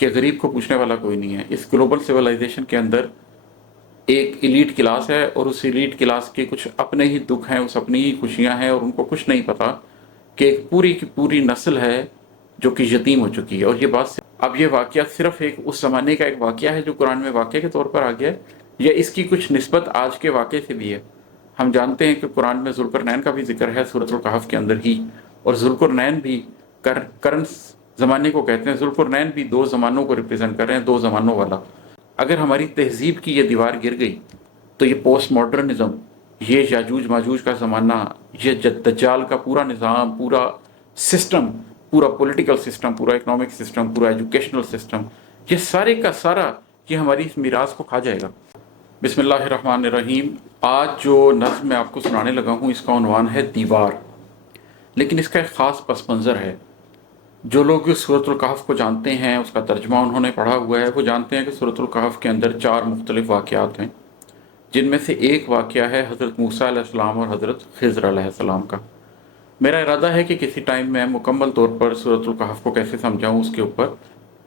کہ غریب کو پوچھنے والا کوئی نہیں ہے. اس گلوبل سویلائزیشن کے اندر ایک ایلیٹ کلاس ہے اور اس ایلیٹ کلاس کے کچھ اپنے ہی دکھ ہیں، اس اپنی ہی خوشیاں ہیں، اور ان کو کچھ نہیں پتا کہ ایک پوری کی پوری نسل ہے جو کہ یتیم ہو چکی ہے. اور یہ بات اب یہ واقعہ صرف ایک اس زمانے کا ایک واقعہ ہے جو قرآن میں واقعہ کے طور پر آ گیا ہے، یا اس کی کچھ نسبت آج کے واقعے سے بھی ہے؟ ہم جانتے ہیں کہ قرآن میں ذوالقرنین کا بھی ذکر ہے سورۃ الکہف کے اندر ہی، اور ذوالقرنین بھی کرن زمانے کو کہتے ہیں. ذوالقرنین بھی دو زمانوں کو ریپرزینٹ کر رہے ہیں، دو زمانوں والا. اگر ہماری تہذیب کی یہ دیوار گر گئی تو یہ پوسٹ ماڈرنزم، یہ یاجوج ماجوج کا زمانہ، یہ دجال کا پورا نظام، پورا سسٹم، پورا پولیٹیکل سسٹم، پورا اکنامک سسٹم، پورا ایجوکیشنل سسٹم، یہ سارے کا سارا یہ ہماری اس میراث کو کھا جائے گا. بسم اللہ الرحمن الرحیم. آج جو نظم میں آپ کو سنانے لگا ہوں اس کا عنوان ہے دیوار، لیکن اس کا ایک خاص پس منظر ہے. جو لوگ سورۃ الکہف کو جانتے ہیں، اس کا ترجمہ انہوں نے پڑھا ہوا ہے، وہ جانتے ہیں کہ سورۃ الکہف کے اندر 4 مختلف واقعات ہیں، جن میں سے ایک واقعہ ہے حضرت موسیٰ علیہ السلام اور حضرت خضر علیہ السلام کا. میرا ارادہ ہے کہ کسی ٹائم میں مکمل طور پر سورۃ الکہف کو کیسے سمجھاؤں اس کے اوپر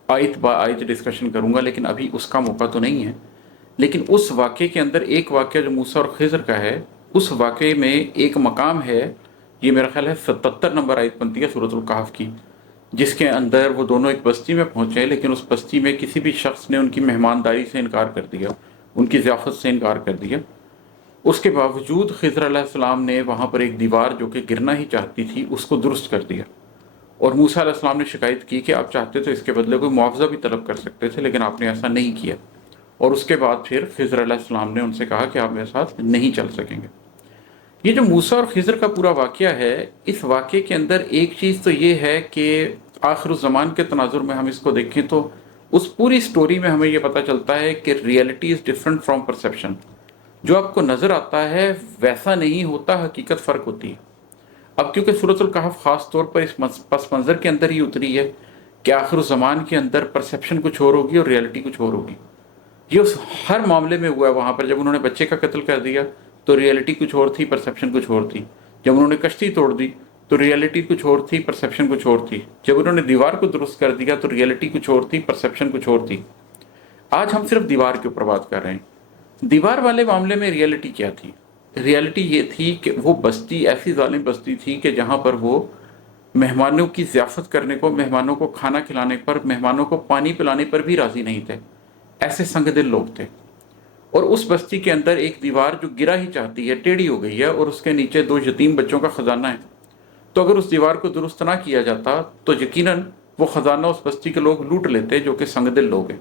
آیت با آیت ڈسکشن کروں گا، لیکن ابھی اس کا موقع تو نہیں ہے. لیکن اس واقعے کے اندر ایک واقعہ جو موسیٰ اور خضر کا ہے، اس واقعے میں ایک مقام ہے، یہ میرا خیال ہے 77 نمبر آیت بنتی ہے سورۃ الکہف کی، جس کے اندر وہ دونوں ایک بستی میں پہنچے، لیکن اس بستی میں کسی بھی شخص نے ان کی مہمانداری سے انکار کر دیا، ان کی ضیافت سے انکار کر دیا. اس کے باوجود خضر علیہ السلام نے وہاں پر ایک دیوار جو کہ گرنا ہی چاہتی تھی اس کو درست کر دیا. اور موسیٰ علیہ السلام نے شکایت کی کہ آپ چاہتے تو اس کے بدلے کوئی معاوضہ بھی طلب کر سکتے تھے، لیکن آپ نے ایسا نہیں کیا. اور اس کے بعد پھر خضر علیہ السلام نے ان سے کہا کہ آپ میرے ساتھ نہیں چل سکیں گے. یہ جو موسیٰ اور خضر کا پورا واقعہ ہے، اس واقعے کے اندر ایک چیز تو یہ ہے کہ آخر الزمان کے تناظر میں ہم اس کو دیکھیں تو اس پوری سٹوری میں ہمیں یہ پتہ چلتا ہے کہ reality is different from perception. جو آپ کو نظر آتا ہے ویسا نہیں ہوتا، حقیقت فرق ہوتی ہے. اب کیونکہ سورۃ الکہف خاص طور پر اس پس منظر کے اندر ہی اتری ہے کہ آخر الزمان کے اندر پرسیپشن کچھ اور ہوگی اور ریئلٹی کچھ اور ہوگی. یہ اس ہر معاملے میں ہوا ہے. وہاں پر جب انہوں نے بچے کا قتل کر دیا تو ریئلٹی کچھ اور تھی، پرسیپشن کچھ اور تھی. جب انہوں نے کشتی توڑ دی تو ریئلٹی کچھ اور تھی، پرسیپشن کچھ اور تھی. جب انہوں نے دیوار کو درست کر دیا تو ریئلٹی کچھ اور تھی، پرسیپشن کچھ اور تھی. آج ہم صرف دیوار کے اوپر بات کر رہے ہیں. دیوار والے معاملے میں ریئلٹی کیا تھی؟ ریئلٹی یہ تھی کہ وہ بستی ایسی ظالم بستی تھی کہ جہاں پر وہ مہمانوں کی ضیافت کرنے کو، مہمانوں کو کھانا کھلانے پر، مہمانوں کو پانی پلانے پر بھی راضی نہیں تھے. ایسے سنگ دل لوگ تھے. اور اس بستی کے اندر ایک دیوار جو گرا ہی چاہتی ہے، ٹیڑھی ہو گئی ہے، اور اس کے نیچے 2 یتیم بچوں کا خزانہ ہے. تو اگر اس دیوار کو درست نہ کیا جاتا تو یقیناً وہ خزانہ اس بستی کے لوگ لوٹ لیتے جو کہ سنگ دل لوگ ہیں.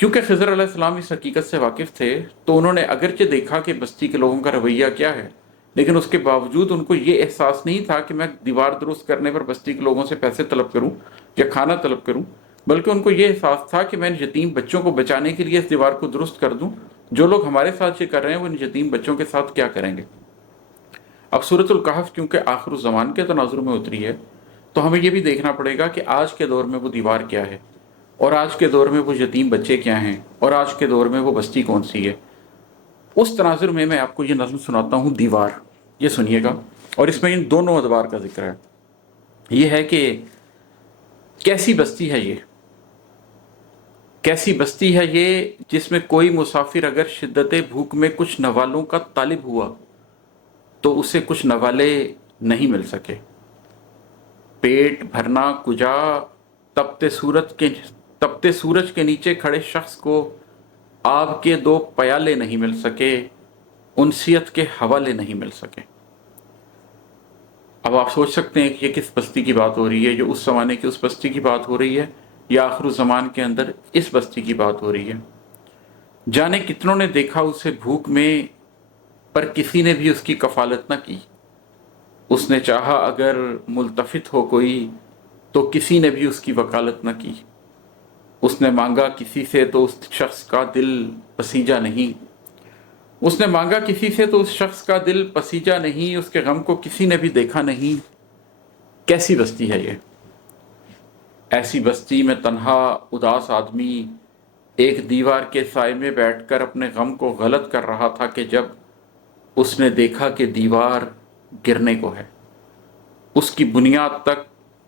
کیونکہ خضر علیہ السلام اس حقیقت سے واقف تھے تو انہوں نے اگرچہ دیکھا کہ بستی کے لوگوں کا رویہ کیا ہے، لیکن اس کے باوجود ان کو یہ احساس نہیں تھا کہ میں دیوار درست کرنے پر بستی کے لوگوں سے پیسے طلب کروں یا کھانا طلب کروں، بلکہ ان کو یہ احساس تھا کہ میں ان یتیم بچوں کو بچانے کے لیے اس دیوار کو درست کر دوں. جو لوگ ہمارے ساتھ یہ کر رہے ہیں وہ ان یتیم بچوں کے ساتھ کیا کریں گے. اب سورۃ الکہف کیونکہ آخر الزمان کے تناظر میں اتری ہے تو ہمیں یہ بھی دیکھنا پڑے گا کہ آج کے دور میں وہ دیوار کیا ہے، اور آج کے دور میں وہ یتیم بچے کیا ہیں، اور آج کے دور میں وہ بستی کون سی ہے. اس تناظر میں آپ کو یہ نظم سناتا ہوں دیوار. یہ سنیے گا، اور اس میں ان دونوں ادوار کا ذکر ہے. یہ ہے کہ کیسی بستی ہے، یہ کیسی بستی ہے یہ جس میں کوئی مسافر اگر شدت بھوک میں کچھ نوالوں کا طالب ہوا تو اسے کچھ نوالے نہیں مل سکے. پیٹ بھرنا کجا، تپتے سورج کے نیچے کھڑے شخص کو آب کے 2 پیالے نہیں مل سکے، انسیت کے حوالے نہیں مل سکے. اب آپ سوچ سکتے ہیں کہ یہ کس بستی کی بات ہو رہی ہے؟ جو اس زمانے کی اس بستی کی بات ہو رہی ہے یا آخر الزمان کے اندر اس بستی کی بات ہو رہی ہے؟ جانے کتنوں نے دیکھا اسے بھوک میں، پر کسی نے بھی اس کی کفالت نہ کی. اس نے چاہا اگر ملتفت ہو کوئی تو کسی نے بھی اس کی وکالت نہ کی. اس نے مانگا کسی سے تو اس شخص کا دل پسیجا نہیں، اس نے مانگا کسی سے تو اس شخص کا دل پسیجا نہیں، اس کے غم کو کسی نے بھی دیکھا نہیں. کیسی بستی ہے یہ؟ ایسی بستی میں تنہا اداس آدمی ایک دیوار کے سائے میں بیٹھ کر اپنے غم کو غلط کر رہا تھا کہ جب اس نے دیکھا کہ دیوار گرنے کو ہے. اس کی بنیاد تک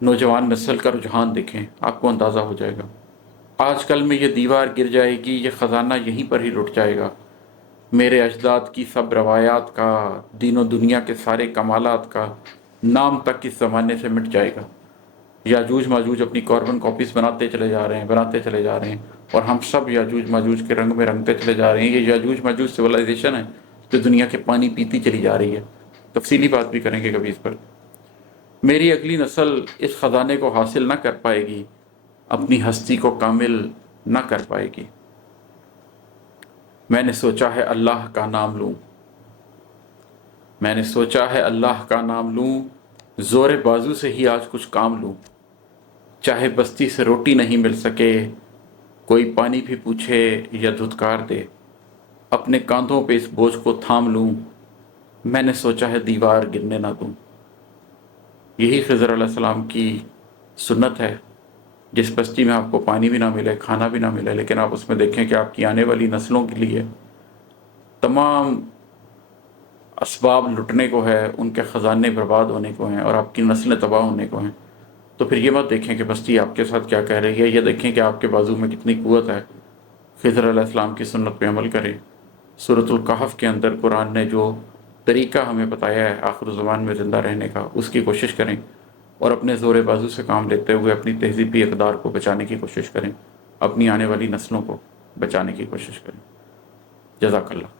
نوجوان نسل کا رجحان دیکھیں، آپ کو اندازہ ہو جائے گا۔ آج کل میں یہ دیوار گر جائے گی، یہ خزانہ یہیں پر ہی لٹ جائے گا، میرے اجداد کی سب روایات کا، دین و دنیا کے سارے کمالات کا نام تک اس زمانے سے مٹ جائے گا۔ یاجوج ماجوج اپنی کاربن کاپیز بناتے چلے جا رہے ہیں، بناتے چلے جا رہے ہیں، اور ہم سب یاجوج ماجوج کے رنگ میں رنگتے چلے جا رہے ہیں۔ یہ یاجوج ماجوج سویلائزیشن ہے جو دنیا کے پانی پیتی چلی جا رہی ہے۔ تفصیلی بات بھی کریں گے کبھی اس پر۔ میری اگلی نسل اس خزانے کو حاصل نہ کر پائے گی، اپنی ہستی کو کامل نہ کر پائے گی۔ میں نے سوچا ہے اللہ کا نام لوں، میں نے سوچا ہے اللہ کا نام لوں، زور بازو سے ہی آج کچھ کام لوں۔ چاہے بستی سے روٹی نہیں مل سکے، کوئی پانی بھی پوچھے یا دھتکار دے، اپنے کاندھوں پہ اس بوجھ کو تھام لوں، میں نے سوچا ہے دیوار گرنے نہ دوں۔ یہی خضر علیہ السلام کی سنت ہے۔ جس بستی میں آپ کو پانی بھی نہ ملے، کھانا بھی نہ ملے، لیکن آپ اس میں دیکھیں کہ آپ کی آنے والی نسلوں کے لیے تمام اسباب لٹنے کو ہے، ان کے خزانے برباد ہونے کو ہیں، اور آپ کی نسلیں تباہ ہونے کو ہیں، تو پھر یہ مت دیکھیں کہ بستی آپ کے ساتھ کیا کہہ رہی ہے، یہ دیکھیں کہ آپ کے بازو میں کتنی قوت ہے۔ خضر علیہ السلام کی سنت پہ عمل کریں۔ سورۃ الکہف کے اندر قرآن نے جو طریقہ ہمیں بتایا ہے آخر زمان میں زندہ رہنے کا، اس کی کوشش کریں، اور اپنے زور بازو سے کام لیتے ہوئے اپنی تہذیبی اقدار کو بچانے کی کوشش کریں، اپنی آنے والی نسلوں کو بچانے کی کوشش کریں۔ جزاک اللہ۔